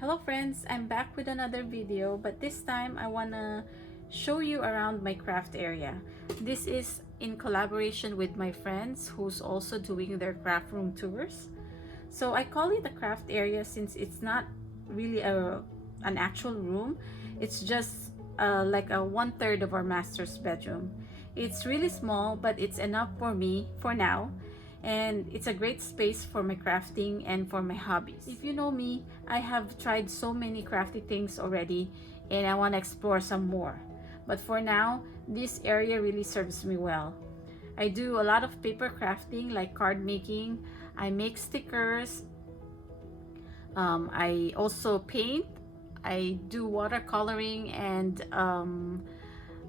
Hello friends, I'm back with another video, but this time I wanna show you around my craft area. This is in collaboration with my friends who's also doing their craft room tours. So I call it a craft area since it's not really an actual room. It's just like a 1/3 of our master's bedroom. It's really small, but it's enough for me for now. And it's a great space for my crafting and for my hobbies. If you know me, I have tried so many crafty things already and I want to explore some more. But for now, this area really serves me well. I do a lot of paper crafting like card making. I make stickers. I also paint. I do watercoloring and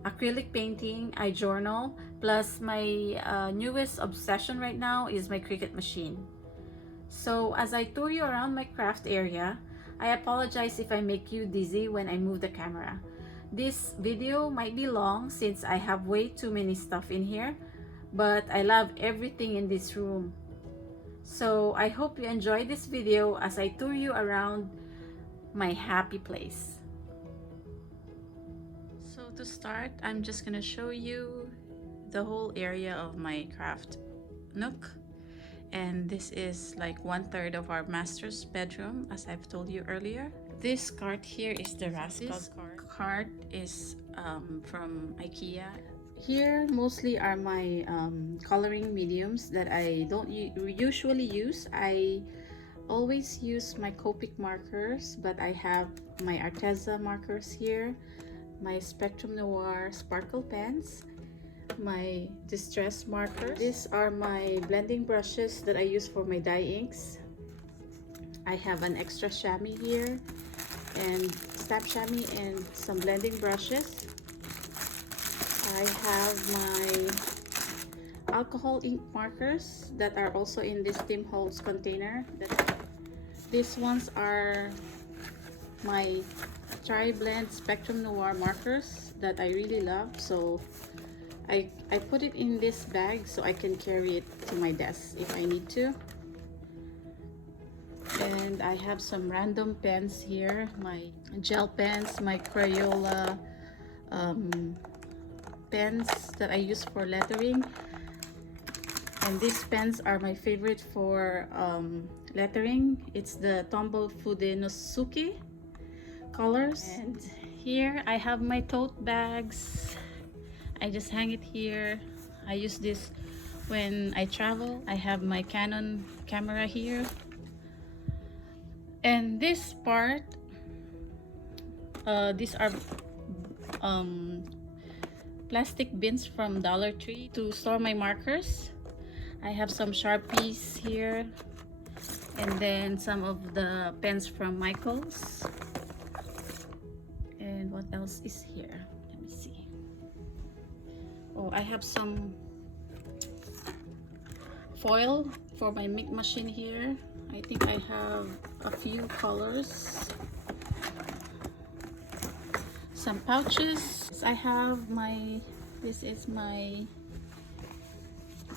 acrylic painting. I journal. Plus my newest obsession right now is my Cricut machine. So as I tour you around my craft area, I apologize if I make you dizzy when I move the camera. This video might be long since I have way too many stuff in here, but I love everything in this room. So I hope you enjoy this video as I tour you around my happy place. So to start, I'm just gonna show you the whole area of my craft nook. And this is like 1/3 of our master's bedroom, as I've told you earlier. This cart here is the Rascal cart. Cart is from IKEA. Here mostly are my coloring mediums that I don't usually use. I always use my Copic markers, but I have my Arteza markers here, my Spectrum Noir sparkle pens, my distress markers. These are my blending brushes that I use for my dye inks. I have an extra chamois here and stamp chamois and some blending brushes. I have my alcohol ink markers that are also in this Tim Holtz container. These ones are my tri-blend Spectrum Noir markers that I really love, so I put it in this bag so I can carry it to my desk if I need to. And I have some random pens here, my gel pens, my Crayola pens that I use for lettering. And these pens are my favorite for lettering. It's the Tombow Fudenosuke colors. And here I have my tote bags. I just hang it here. I use this when I travel. I have my Canon camera here. And this part, these are plastic bins from Dollar Tree to store my markers. I have some Sharpies here, and then some of the pens from Michaels. And what else is here? Let me see. Oh, I have some foil for my Mic machine here. I think I have a few colors. Some pouches. I have my, this is my,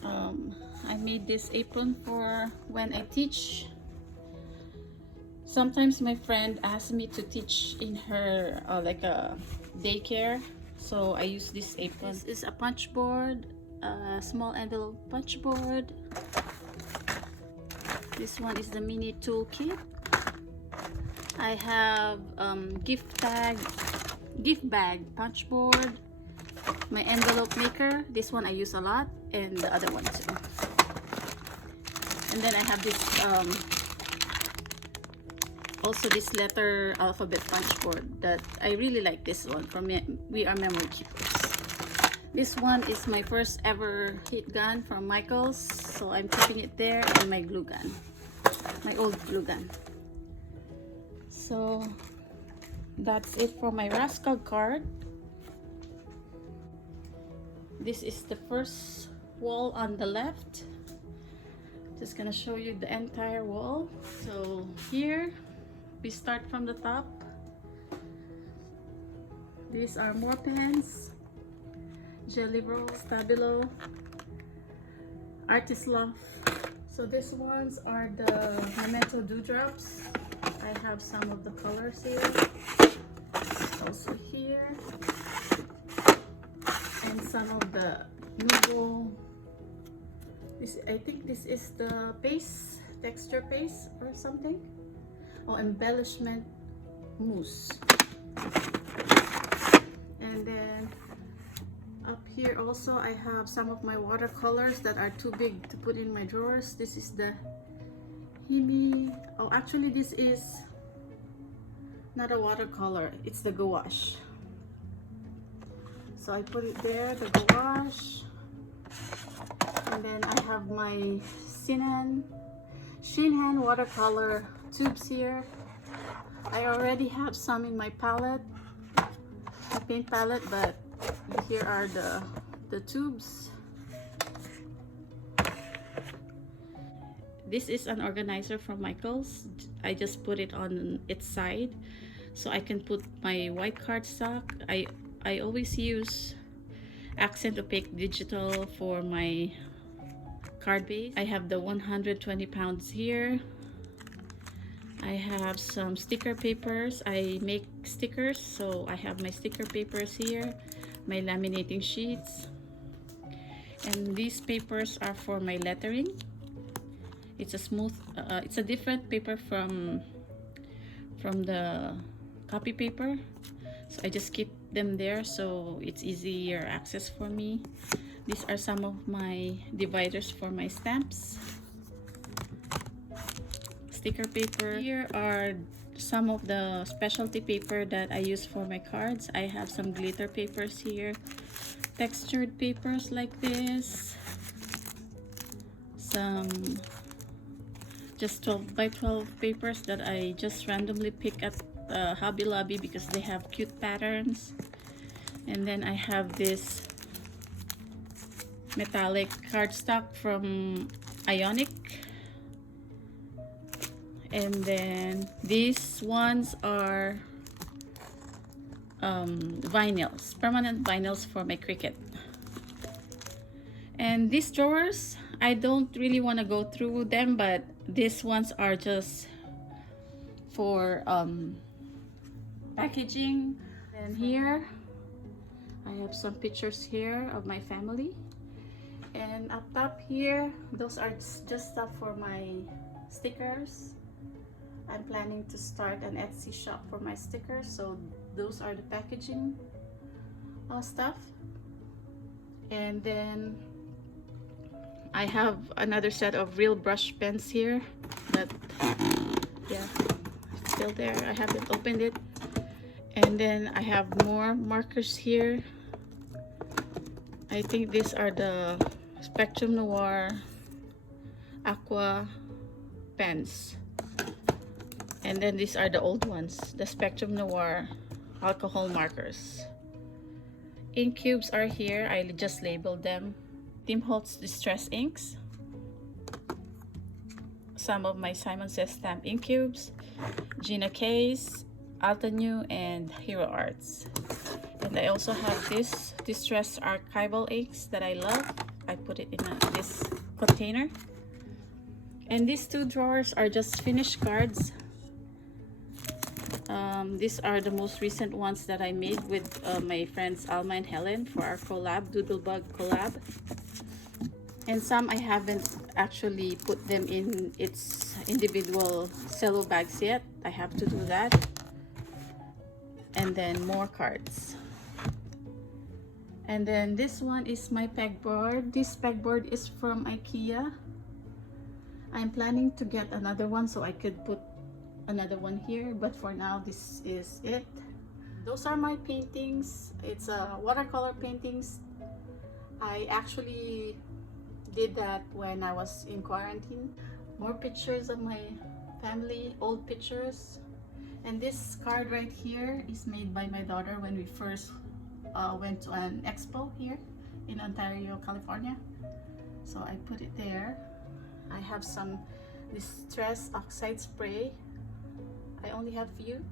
I made this apron for when I teach. Sometimes my friend asks me to teach in her like a daycare, so I use this apron. This is a punch board, a small envelope punch board. This one is the mini toolkit. I have gift bag punch board, my envelope maker. This one I use a lot, and the other one too. And then I have this also this letter alphabet punch board that I really like. This one from We Are Memory Keepers. This one is my first ever heat gun from Michaels, so I'm keeping it there, and my glue gun, my old glue gun. So that's it for my Rascal card. This is the first wall on the left. Just gonna show you the entire wall. So here we start from the top. These are more pens, Jelly Roll, Stabilo, Artist Love. So these ones are the Memento Dewdrops. I have some of the colors here, also here, and some of the noodle. This, I think this is the paste, texture paste or something. Oh, embellishment mousse. And then up here also I have some of my watercolors that are too big to put in my drawers. This is the Himi. Oh, actually this is not a watercolor, it's the gouache. So I put it there, the gouache. And then I have my Shinhan watercolor tubes here. I already have some in my palette, my paint palette, but here are the tubes. This is an organizer from Michaels. I just put it on its side so I can put my white cardstock. I always use accent opaque digital for my card base. I have the 120 pounds here. I have some sticker papers. I make stickers, so I have my sticker papers here, my laminating sheets, and these papers are for my lettering. It's a smooth, it's a different paper from the copy paper, so I just keep them there so it's easier access for me. These are some of my dividers for my stamps. Sticker paper. Here are some of the specialty paper that I use for my cards. I have some glitter papers here, textured papers like this, some just 12 by 12 papers that I just randomly pick at Hobby Lobby because they have cute patterns. And then I have this metallic cardstock from Ionic. And then these ones are vinyls, permanent vinyls for my Cricut. And these drawers, I don't really want to go through them, but these ones are just for packaging. And here I have some pictures here of my family. And up top here, those are just stuff for my stickers. I'm planning to start an Etsy shop for my stickers, so those are the packaging stuff. And then I have another set of real brush pens here, but yeah, it's still there. I haven't opened it. And then I have more markers here. I think these are the Spectrum Noir Aqua pens. And then these are the old ones, the Spectrum Noir alcohol markers. Ink cubes are here. I just labeled them. Tim Holtz Distress Inks. Some of my Simon Says stamp ink cubes. Gina K's, Altenew, and Hero Arts. And I also have this Distress Archival inks that I love. I put it in this container. And these two drawers are just finished cards. These are the most recent ones that I made with my friends Alma and Helen for our collab, Doodlebug collab. And some I haven't actually put them in its individual cello bags yet. I have to do that. And then more cards. And then this one is my pegboard. This pegboard is from IKEA. I'm planning to get another one so I could put another one here, but for now this is it. Those are my paintings. It's watercolor paintings. I actually did that when I was in quarantine. More pictures of my family, old pictures. And this card right here is made by my daughter when we first went to an expo here in Ontario, California. So I put it there. I have some Distress Oxide spray. I only have few.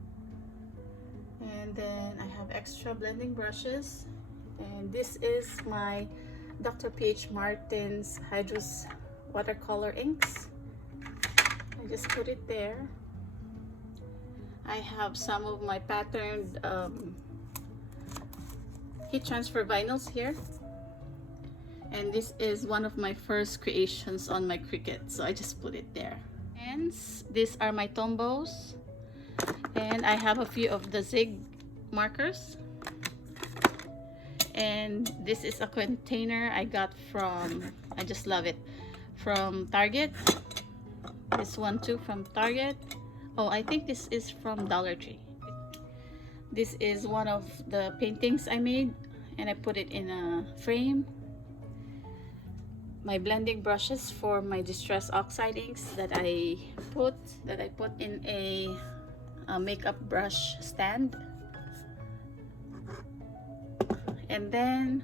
And then I have extra blending brushes. And this is my Dr. P.H. Martin's Hydrous watercolor inks. I just put it there. I have some of my patterned heat transfer vinyls here, and this is one of my first creations on my Cricut, so I just put it there. And these are my tombos, and I have a few of the zig markers, and this is a container I got from, I just love it, from Target. This one too from Target. Oh, I think this is from Dollar Tree. This is one of the paintings I made, and I put it in a frame. My blending brushes for my distress oxide inks that I put in a makeup brush stand. And then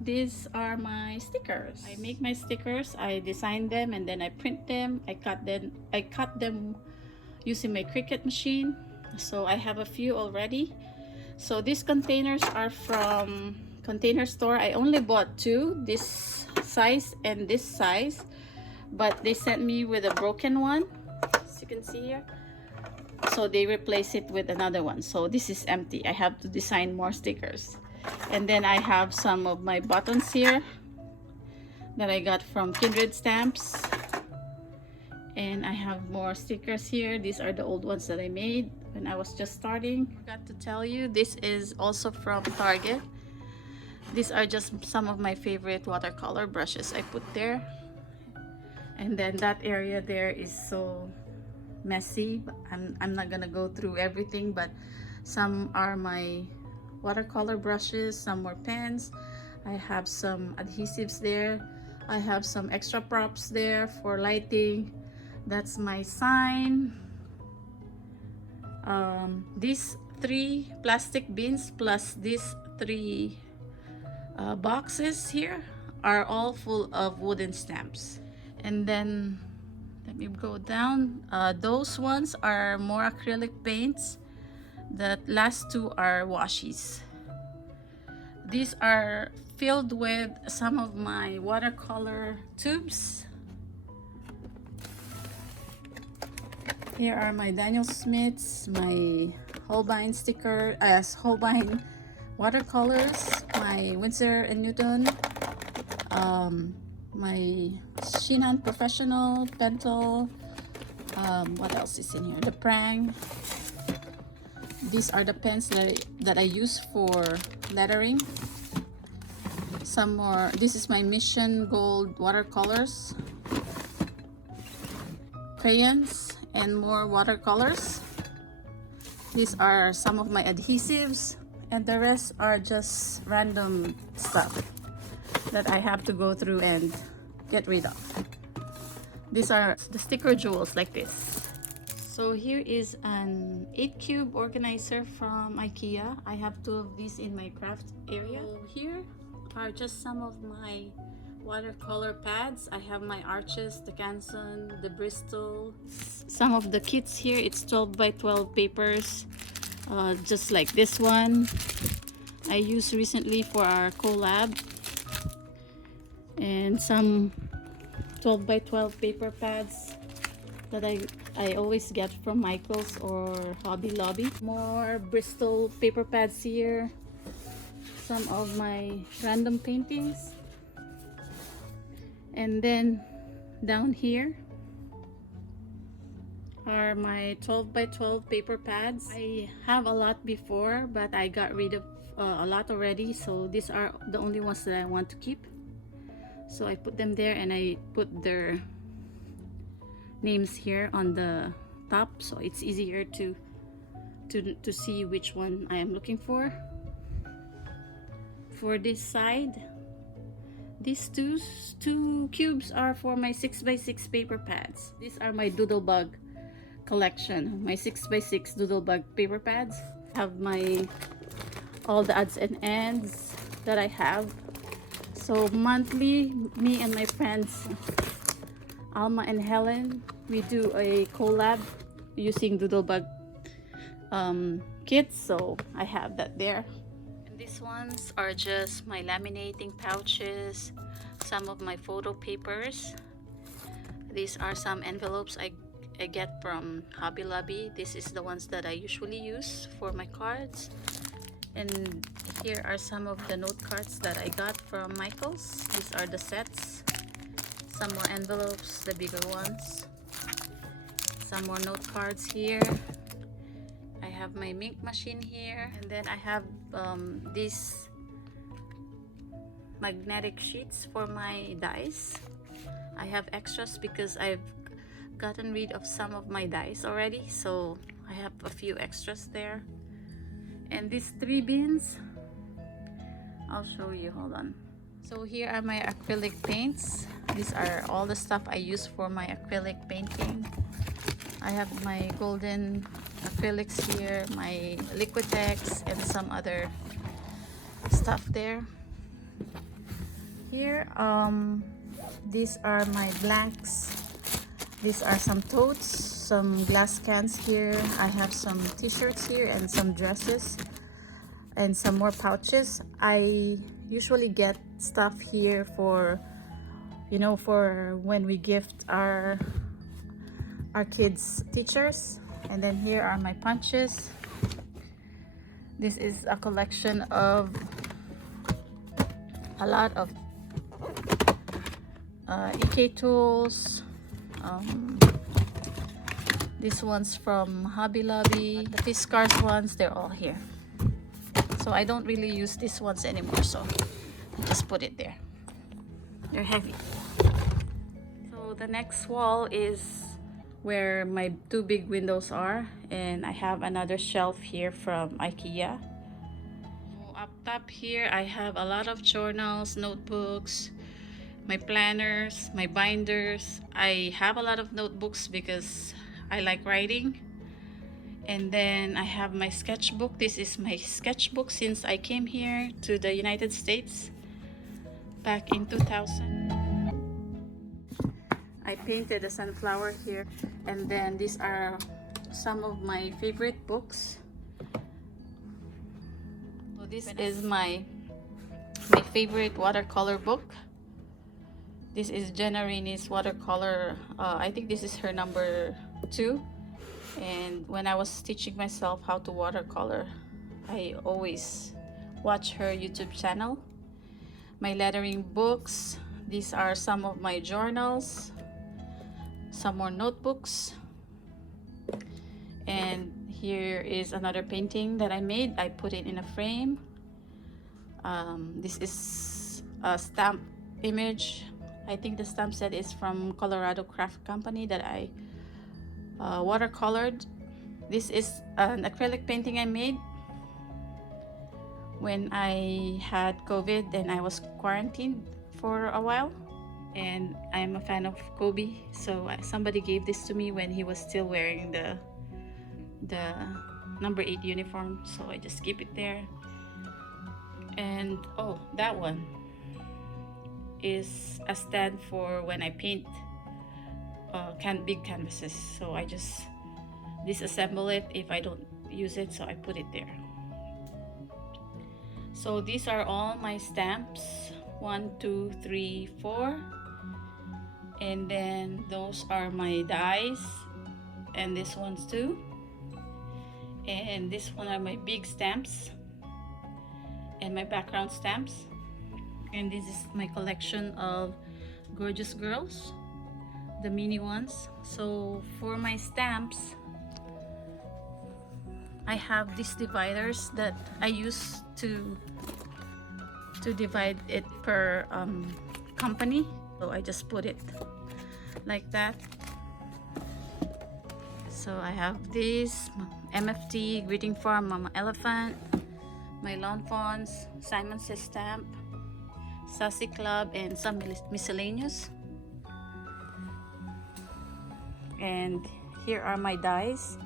these are my stickers. I make my stickers, I design them, and then I print them. I cut them using my Cricut machine. So I have a few already. So these containers are from Container Store. I only bought two, this size and this size, but they sent me with a broken one, as you can see here. So they replace it with another one. So this is empty. I have to design more stickers. And then I have some of my buttons here that I got from Kindred Stamps. And I have more stickers here. These are the old ones that I made when I was just starting. Forgot to tell you, this is also from Target. These are just some of my favorite watercolor brushes I put there. And then that area there is so messy. I'm not gonna go through everything, but some are my watercolor brushes, some more pens. I have some adhesives there. I have some extra props there for lighting. That's my sign. These 3 plastic bins plus these 3 boxes here are all full of wooden stamps. And then let me go down. Those ones are more acrylic paints. The last 2 are washies. These are filled with some of my watercolor tubes. Here are my Daniel Smiths, my Holbein sticker, Holbein watercolors, my Winsor & Newton, my Shinhan Professional Pentel, what else is in here? The Prang. These are the pens that I use for lettering. Some more. This is my Mission Gold watercolors, crayons, and more watercolors. These are some of my adhesives, and the rest are just random stuff that I have to go through and get rid of. These are the sticker jewels like this. So here is an 8-cube organizer from IKEA. I have 2 of these in my craft area. So here are just some of my watercolor pads. I have my Arches, the Canson, the Bristol. Some of the kits here, it's 12 by 12 papers, just like this one I used recently for our collab. And some 12 by 12 paper pads that I always get from Michaels or Hobby Lobby. More Bristol paper pads here. Some of my random paintings. And then down here are my 12 by 12 paper pads. I have a lot before, but I got rid of a lot already, so these are the only ones that I want to keep. So I put them there, and I put their names here on the top, so it's easier to see which one I am looking for. For this side, these two cubes are for my 6x6 paper pads. These are my Doodlebug collection, my 6x6 Doodlebug paper pads. I have all the odds and ends that I have. So monthly, me and my friends Alma and Helen, we do a collab using Doodlebug kits, so I have that there. And these ones are just my laminating pouches, some of my photo papers. These are some envelopes I I get from Hobby Lobby. This is the ones that I usually use for my cards. And here are some of the note cards that I got from Michael's. These are the sets. Some more envelopes, the bigger ones. Some more note cards here. I have my ink machine here. And then I have these magnetic sheets for my dies. I have extras because I've gotten rid of some of my dies already, so I have a few extras there. And these 3 bins, I'll show you, hold on. So here are my acrylic paints. These are all the stuff I use for my acrylic painting. I have my golden acrylics here, my Liquitex, and some other stuff there. Here, these are my blanks. These are some totes, some glass cans here. I have some t-shirts here and some dresses and some more pouches. I usually get stuff here for, you know, for when we gift our kids teachers. And then here are my punches. This is a collection of a lot of EK tools. These ones from Hobby Lobby, the Fiskars ones, they're all here. So I don't really use these ones anymore, so I just put it there. They're heavy. So the next wall is where my 2 big windows are, and I have another shelf here from IKEA. So up top here I have a lot of journals, notebooks, my planners, my binders. I have a lot of notebooks because I like writing. And then I have my sketchbook. This is my sketchbook since I came here to the United States back in 2000. I painted a sunflower here. And then these are some of my favorite books. So this is my favorite watercolor book. This is Jenna Rainey's watercolor. I think this is her number 2. And when I was teaching myself how to watercolor, I always watch her YouTube channel. My lettering books. These are some of my journals. Some more notebooks. And here is another painting that I made. I put it in a frame. This is a stamp image. I think the stamp set is from Colorado Craft Company that I watercolored. This is an acrylic painting I made when I had COVID and I was quarantined for a while. And I'm a fan of Kobe, so somebody gave this to me when he was still wearing the number 8 uniform, so I just keep it there. And oh, that one is a stand for when I paint big canvases, so I just disassemble it if I don't use it, so I put it there. So these are all my stamps, 1, 2, 3, 4, and then those are my dies, and this one's too, and this one are my big stamps and my background stamps. And this is my collection of Gorgeous Girls, the mini ones. So for my stamps, I have these dividers that I use to divide it per company. So I just put it like that. So I have this MFT, Greeting Farm, Mama Elephant, my Lawn Fawns, Simon Says stamp, Sassy Club, and some miscellaneous. And here are my dies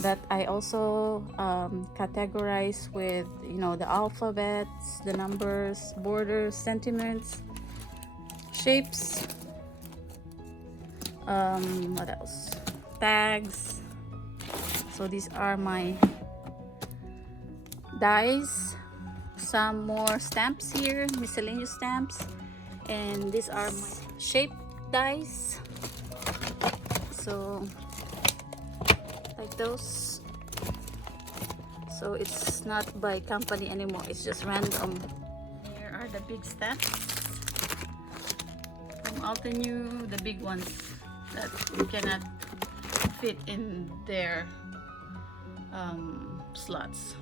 that I also categorize with, you know, the alphabets, the numbers, borders, sentiments, shapes, what else, tags. So these are my dies. Some more stamps here, miscellaneous stamps, and these are my shape dies. So like those. So it's not by company anymore, it's just random. Here are the big stamps from Altenew, the big ones that you cannot fit in their slots.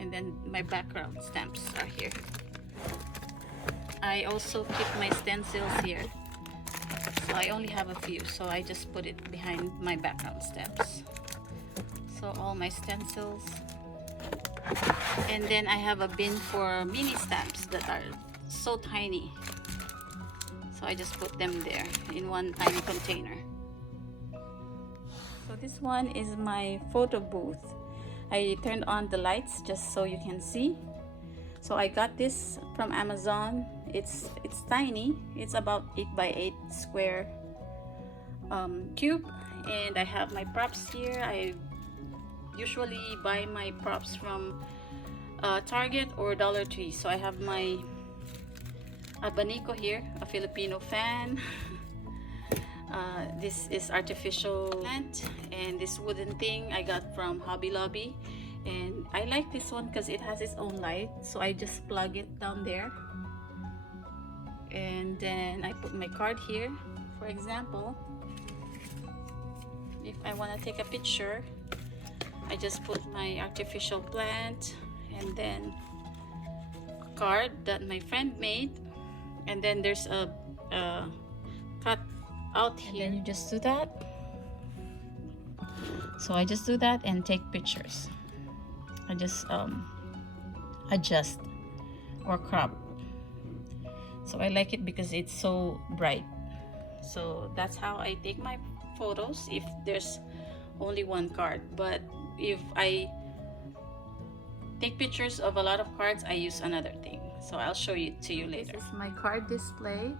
And then my background stamps are here. I also keep my stencils here, so I only have a few, so I just put it behind my background stamps. So all my stencils. And then I have a bin for mini stamps that are so tiny, so I just put them there in one tiny container. So this one is my photo booth. I turned on the lights just so you can see. So I got this from Amazon. It's tiny. It's about 8 by 8 square cube, and I have my props here. I usually buy my props from Target or Dollar Tree. So I have my abanico here, a Filipino fan. This is artificial plant, and this wooden thing I got from Hobby Lobby, and I like this one because it has its own light, so I just plug it down there. And then I put my card here. For example, if I want to take a picture, I just put my artificial plant and then a card that my friend made, and then there's a cut out here, and then you just do that. So I just do that and take pictures. I just adjust or crop. So I like it because it's so bright. So that's how I take my photos if there's only one card. But if I take pictures of a lot of cards, I use another thing. So I'll show it to you later. This is my card display.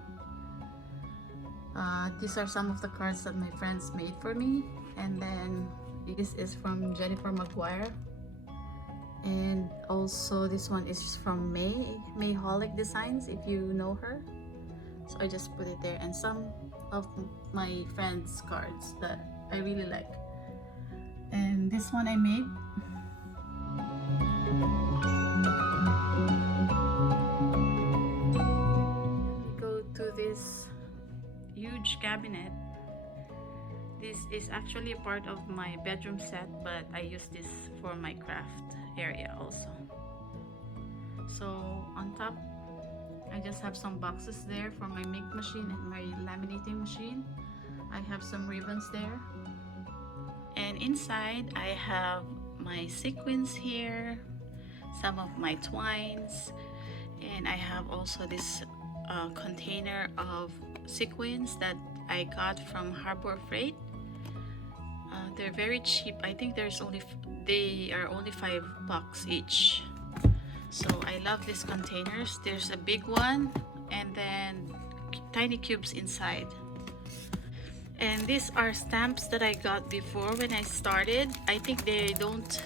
These are some of the cards that my friends made for me. And then this is from Jennifer Maguire. And also this one is from May Holic Designs, if you know her. So I just put it there, and some of my friends' cards that I really like. And this one I made. We go to this huge cabinet. This is actually a part of my bedroom set, but I use this for my craft area also. So on top, I just have some boxes there for my ink machine and my laminating machine. I have some ribbons there. And inside, I have my sequins here, some of my twines, and I have also this container of sequins that I got from Harbor Freight. They're very cheap. I think they are only $5 each. So I love these containers. There's a big one and then tiny cubes inside. And these are stamps that I got before when I started. I think they don't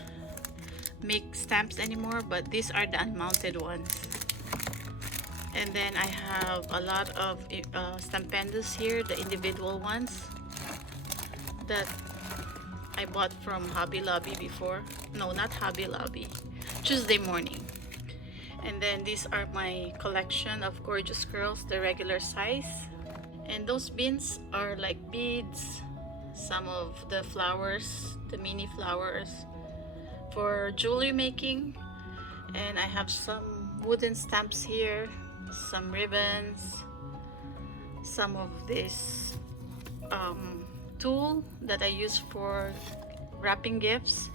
make stamps anymore, but these are the unmounted ones. And then I have a lot of stampendos here, the individual ones that I bought from Hobby Lobby before. No, not Hobby Lobby, Tuesday Morning. And then these are my collection of Gorgeous Girls, the regular size. And those bins are like beads, some of the flowers, the mini flowers for jewelry making. And I have some wooden stamps here, some ribbons, some of this tool that I use for wrapping gifts,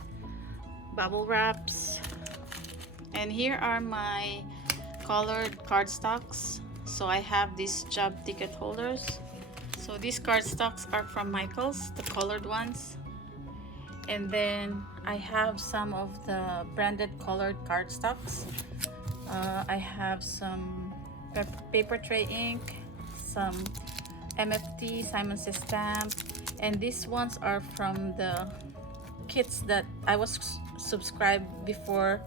bubble wraps. And here are my colored cardstocks. So I have these job ticket holders. So these cardstocks are from Michaels, the colored ones. And then I have some of the branded colored cardstocks. I have some paper tray ink, some MFT, Simon Says Stamp, and these ones are from the kits that I was subscribed before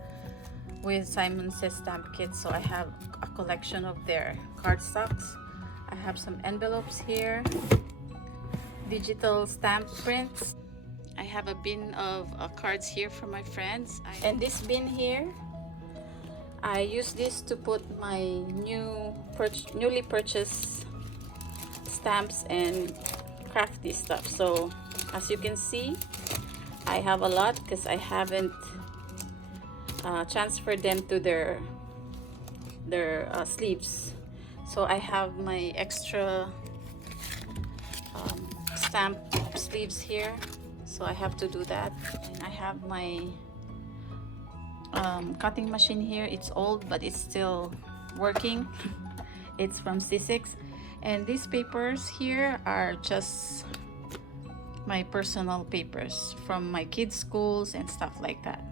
with Simon Says Stamp kits. So I have a collection of their cardstocks. I have some envelopes here, digital stamp prints. I have a bin of cards here from my friends. And this bin here, I use this to put my newly purchased stamps and crafty stuff. So as you can see, I have a lot because I haven't transferred them to their sleeves. So I have my extra stamp sleeves here, so I have to do that. And I have my cutting machine here. It's old but it's still working. It's from C6. And these papers here are just my personal papers from my kids' schools and stuff like that.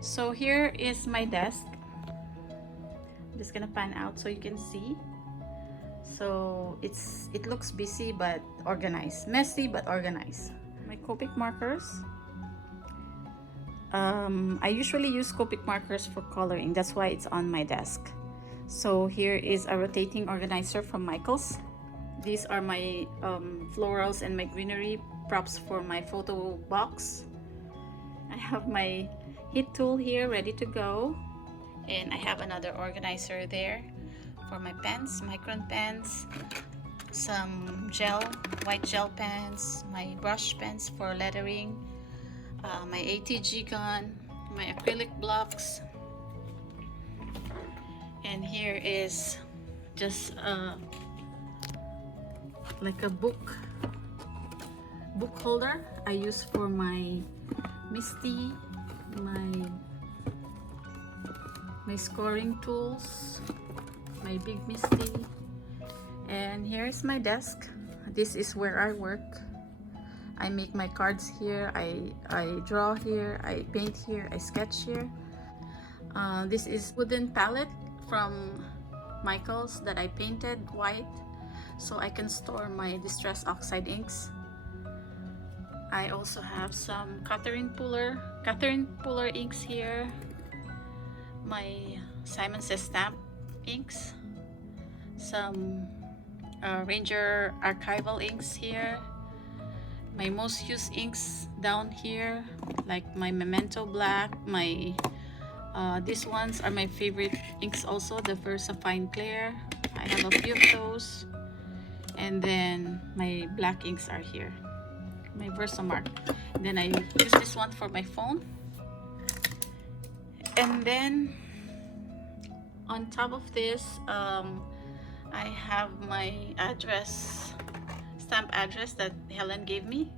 So here is my desk. I'm just gonna pan out so you can see. So it looks busy but organized, messy but organized. My Copic markers. I usually use Copic markers for coloring. That's why it's on my desk. So here is a rotating organizer from Michaels. These are my florals and my greenery props for my photo box. I have my heat tool here ready to go, and I have another organizer there for my pens, micron pens, some white gel pens, my brush pens for lettering, my ATG gun, my acrylic blocks, and here is just like a book holder I use for my Misty, my scoring tools, my big Misty. And here's my desk. This is where I work. I make my cards here, I draw here, I paint here, I sketch here. This is wooden palette from Michaels that I painted white so I can store my Distress Oxide inks. I also have some Catherine Puller inks here, my Simon Says Stamp inks, some Ranger Archival inks here, my most used inks down here, like my Memento Black, my these ones are my favorite inks also, the VersaFine Clear. I have a few of those. And then my black inks are here, my Versamark. And then I use this one for my phone. And then on top of this, I have my stamp address that Helen gave me.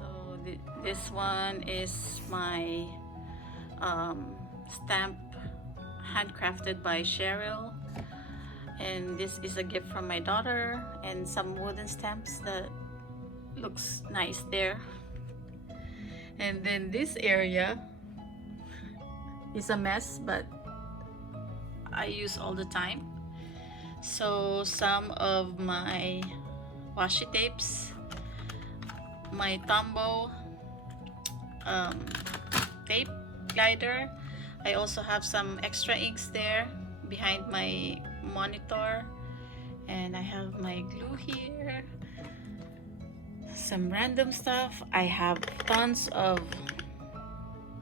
So this one is my stamp handcrafted by Cheryl, and this is a gift from my daughter, and some wooden stamps that looks nice there. And then this area is a mess, but I use all the time. So some of my washi tapes, my Tombow tape glider. I also have some extra inks there behind my monitor, and I have my glue here, some random stuff. I have tons of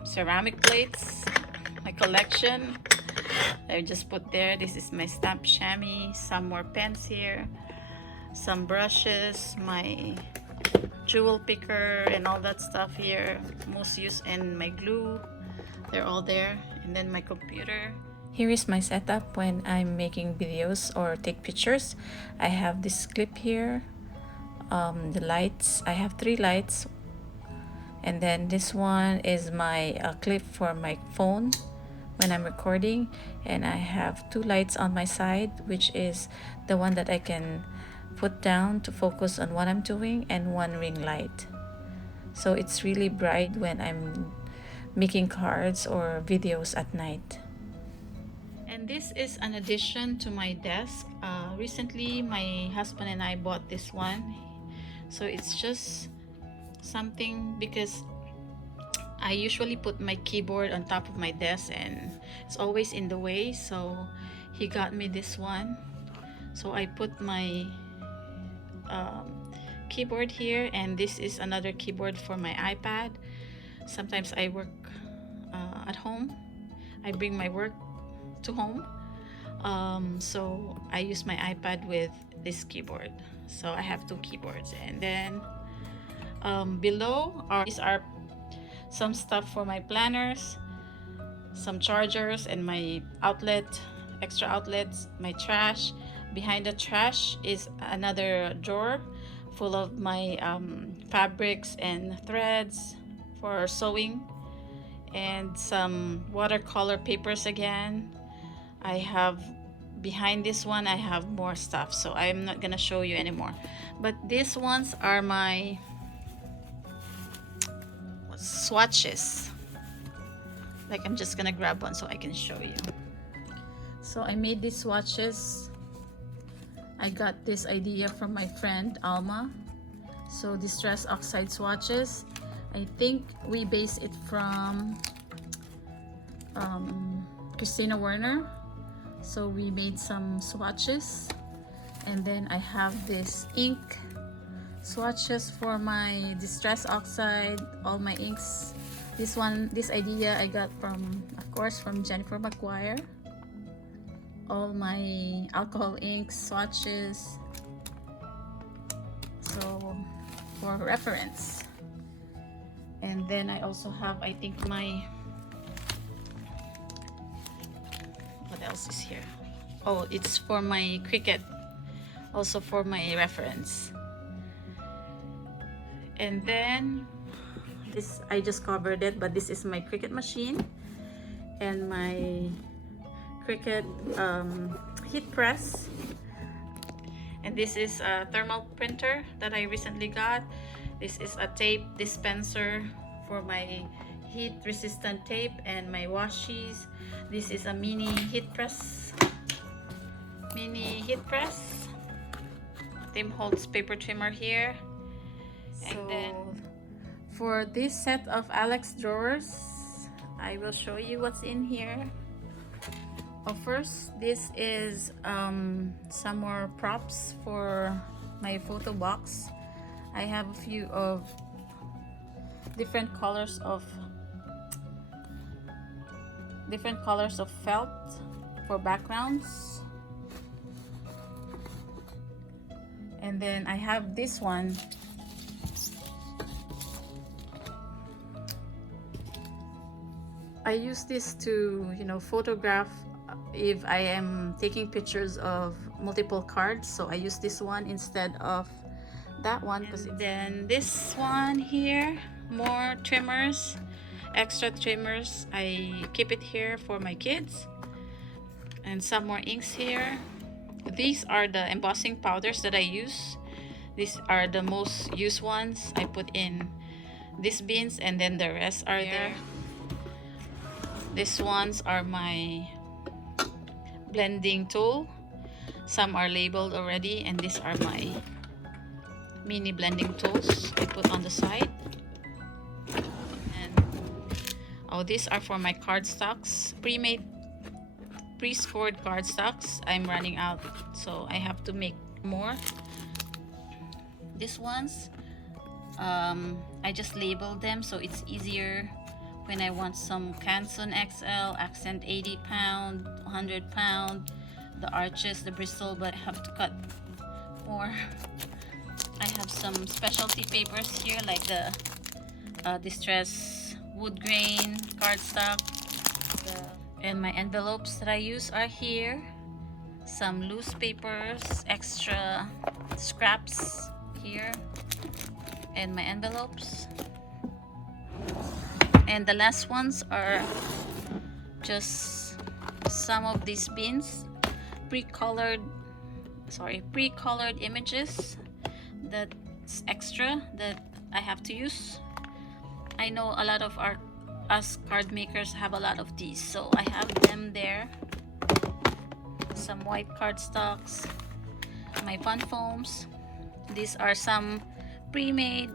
ceramic plates, my collection I just put there. This is my stamp chamois, some more pens here, some brushes, my jewel picker and all that stuff here, most used, and my glue, they're all there. And then my computer. Here is my setup when I'm making videos or take pictures. I have this clip here, the lights. I have 3 lights, and then this one is my clip for my phone when I'm recording, and I have 2 lights on my side, which is the one that I can put down to focus on what I'm doing, and 1 ring light, so it's really bright when I'm making cards or videos at night. And this is an addition to my desk. Recently my husband and I bought this one, so it's just something because I usually put my keyboard on top of my desk and it's always in the way, so he got me this one. So I put my keyboard here, and this is another keyboard for my iPad. Sometimes I work at home. I bring my work to home, so I use my iPad with this keyboard. So I have two keyboards, and then below these are some stuff for my planners, some chargers, and my extra outlets, my trash. Behind the trash is another drawer full of my fabrics and threads for sewing, and some watercolor papers again. I have behind this one, I have more stuff, so I'm not gonna show you anymore. But these ones are my swatches. Like, I'm just gonna grab one so I can show you. So I made these swatches. I got this idea from my friend Alma. So distress oxide swatches, I think we based it from Christina Werner. So we made some swatches, and then I have this ink swatches for my distress oxide, all my inks. This idea I got from, of course, from Jennifer McGuire. All my alcohol inks swatches, so for reference. And then I also have, I think, my, what else is here? Oh, it's for my Cricut, also for my reference. And then this, I just covered it, but this is my Cricut machine and my Cricut heat press. And this is a thermal printer that I recently got. This is a tape dispenser for my heat resistant tape and my washies. This is a mini heat press. Tim Holtz paper trimmer here. And then for this set of Alex drawers, I will show you what's in here. First, this is some more props for my photo box. I have a few of different colors of felt for backgrounds. And then I have this one. I use this to, photograph if I am taking pictures of multiple cards. So I use this one instead of that one. And then this one here, more trimmers, extra trimmers. I keep it here for my kids. And some more inks here. These are the embossing powders that I use. These are the most used ones. I put in these bins, and then the rest are there. These ones are my blending tool. Some are labeled already, and these are my mini blending tools I put on the side. And these are for my cardstocks, pre-scored cardstocks. I'm running out, so I have to make more. These ones, I just labeled them so it's easier when I want some Canson XL, accent 80 pound, 100 pound, the arches, the bristle, but I have to cut more. I have some specialty papers here, like the distress wood grain cardstock. And my envelopes that I use are here. Some loose papers, extra scraps here, and my envelopes. And the last ones are just some of these bins, pre-colored images that's extra that I have to use. I know a lot of us card makers have a lot of these, so I have them there. Some white cardstocks, my fun foams. These are some pre-made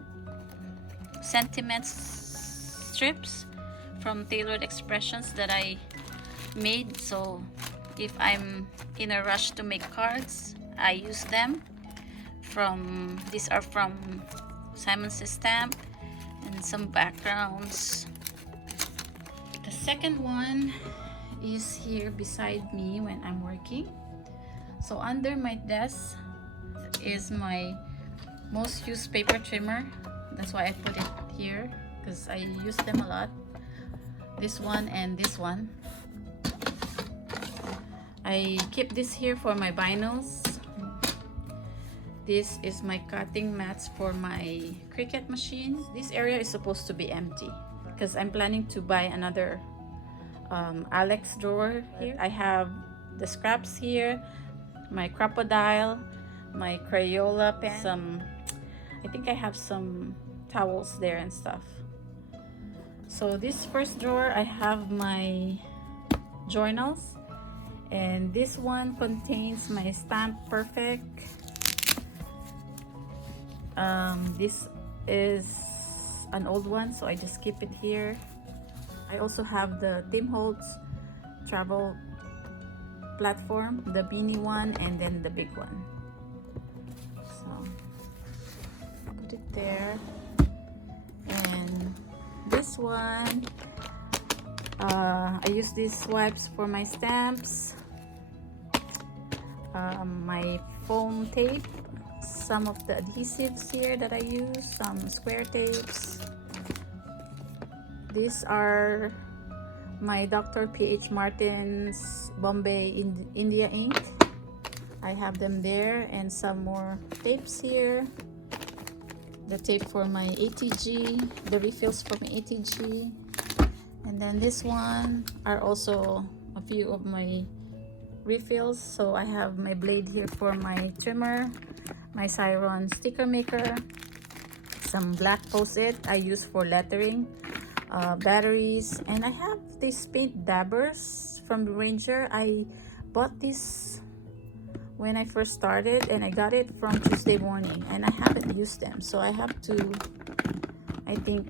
sentiments strips from Tailored Expressions that I made, so if I'm in a rush to make cards, I use them. these are from Simon Says Stamp, and some backgrounds. The second one is here beside me when I'm working. So under my desk is my most used paper trimmer. That's why I put it here, because I use them a lot. This one and this one. I keep this here for my vinyls. This is my cutting mats for my Cricut machine. This area is supposed to be empty because I'm planning to buy another Alex drawer here. I have the scraps here, my crocodile, my Crayola pen, I think I have some towels there and stuff. So this first drawer, I have my journals, and this one contains my Stamp Perfect. This is an old one, so I just keep it here. I also have the Tim Holtz travel platform, the beanie one, and then the big one. So put it there. And this one, I use these wipes for my stamps, my foam tape, some of the adhesives here that I use, some square tapes. These are my Dr. P.H. Martin's Bombay India ink. I have them there, and some more tapes here. The tape for my ATG, the refills for my ATG. And then this one are also a few of my refills. So I have my blade here for my trimmer, my Cyron sticker maker, some black post-it I use for lettering, batteries, and I have these paint dabbers from Ranger. I bought this when I first started, and I got it from Tuesday Morning, and I haven't used them, so I have to, I think,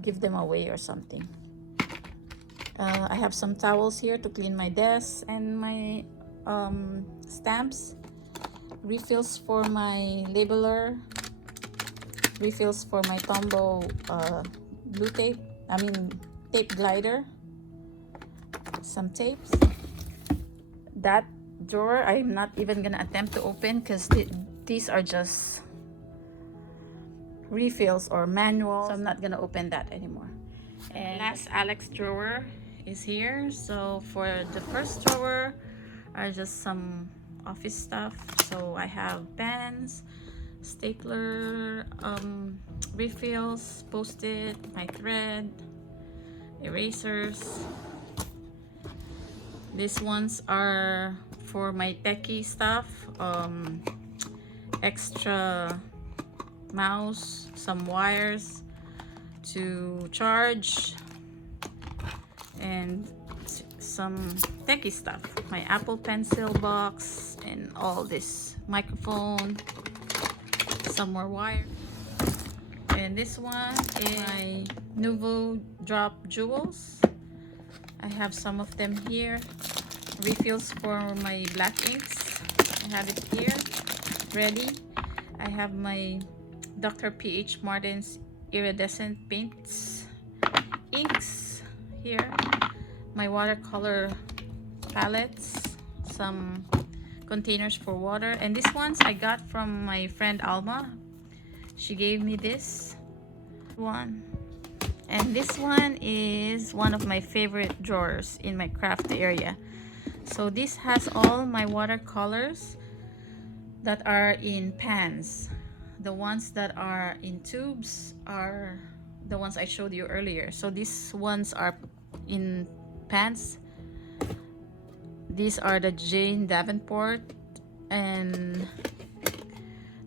give them away or something. I have some towels here to clean my desk, and my stamps, refills for my labeler, refills for my Tombow blue tape, tape glider, some tapes. That drawer I'm not even gonna attempt to open because these are just refills or manuals, so I'm not gonna open that anymore. And last Alex drawer is here. So for the first drawer are just some office stuff. So I have pens, stapler, refills, post-it, my thread, erasers. These ones are for my techie stuff, extra mouse, some wires to charge, and some techie stuff, my Apple Pencil box, and all this microphone, some more wire. And this one is my Nuvo drop jewels. I have some of them here. Refills for my black inks, I have it here ready. I have my Dr. P.H. Martin's iridescent paints, inks here, my watercolor palettes, some containers for water, and these ones I got from my friend Alma. She gave me this one, and this one is one of my favorite drawers in my craft area. So this has all my watercolors that are in pans. The ones that are in tubes are the ones I showed you earlier. So these ones are in pans. These are the Jane Davenport, and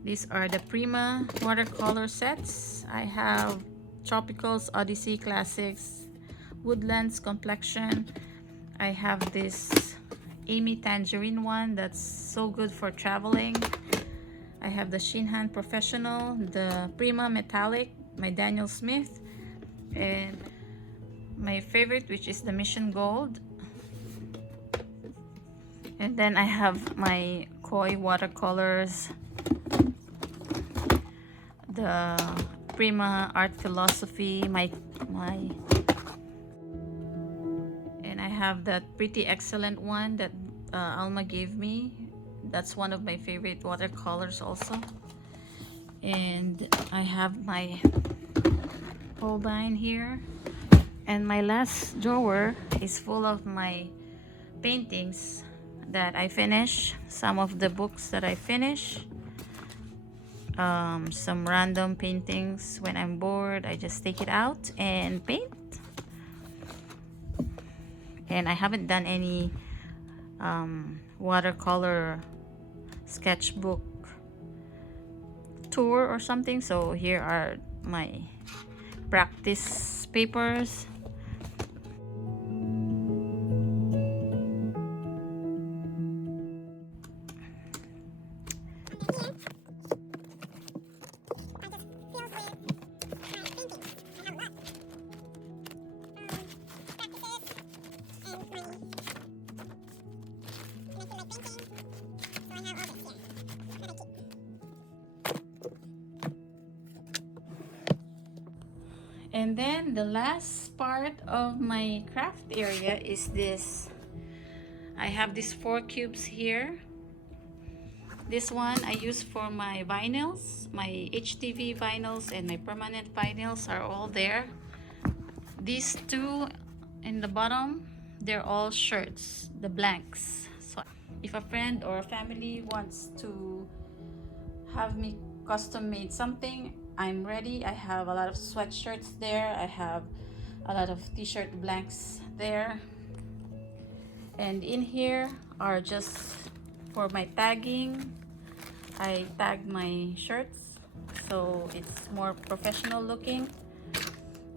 these are the Prima watercolor sets. I have Tropicals, Odyssey, Classics, Woodlands, Complexion. I have this Amy Tangerine one that's so good for traveling. I have the Shinhan Professional, the Prima Metallic, my Daniel Smith, and my favorite, which is the Mission Gold. And then I have my Koi watercolors, the Prima Art Philosophy, and I have that pretty excellent one that Alma gave me. That's one of my favorite watercolors also. And I have my Holbein here. And my last drawer is full of my paintings that I finish, some of the books that I finish, some random paintings. When I'm bored, I just take it out and paint. And I haven't done any watercolor sketchbook tour or something, so here are my practice papers. And then the last part of my craft area is this. I have these 4 cubes here. This one I use for my vinyls, my HTV vinyls and my permanent vinyls are all there. These 2 in the bottom, they're all shirts, the blanks. So if a friend or a family wants to have me custom made something, I'm ready. I have a lot of sweatshirts there. I have a lot of t-shirt blanks there. And in here are just for my tagging. I tag my shirts so it's more professional looking.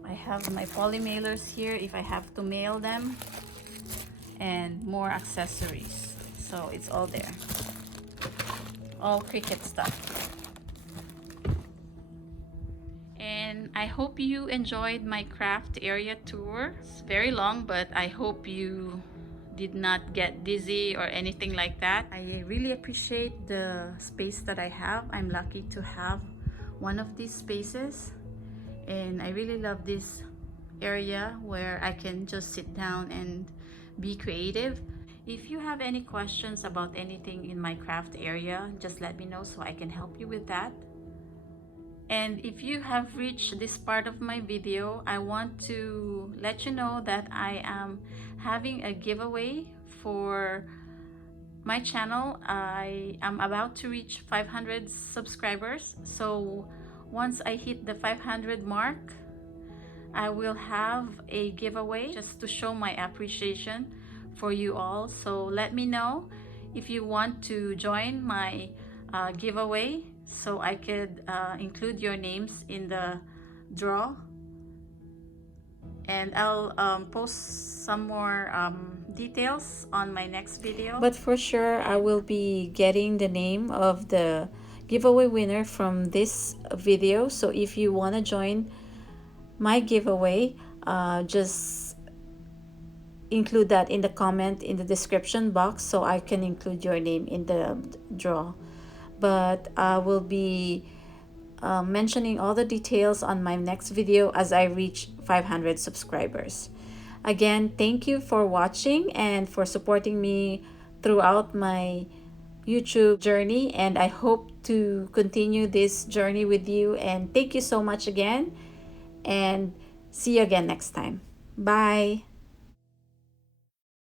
I have my poly mailers here if I have to mail them, and more accessories. So it's all there. All Cricut stuff. And I hope you enjoyed my craft area tour. It's very long, but I hope you did not get dizzy or anything like that. I really appreciate the space that I have. I'm lucky to have one of these spaces, and I really love this area where I can just sit down and be creative. If you have any questions about anything in my craft area, just let me know so I can help you with that. And if you have reached this part of my video, I want to let you know that I am having a giveaway for my channel. I am about to reach 500 subscribers. So once I hit the 500 mark, I will have a giveaway just to show my appreciation for you all. So let me know if you want to join my giveaway, so I could include your names in the draw. And I'll post some more details on my next video. But for sure, I will be getting the name of the giveaway winner from this video. So if you want to join my giveaway, just include that in the comment in the description box so I can include your name in the draw. But I will be mentioning all the details on my next video as I reach 500 subscribers. Again, thank you for watching and for supporting me throughout my YouTube journey, and I hope to continue this journey with you. And thank you so much again, and see you again next time. Bye.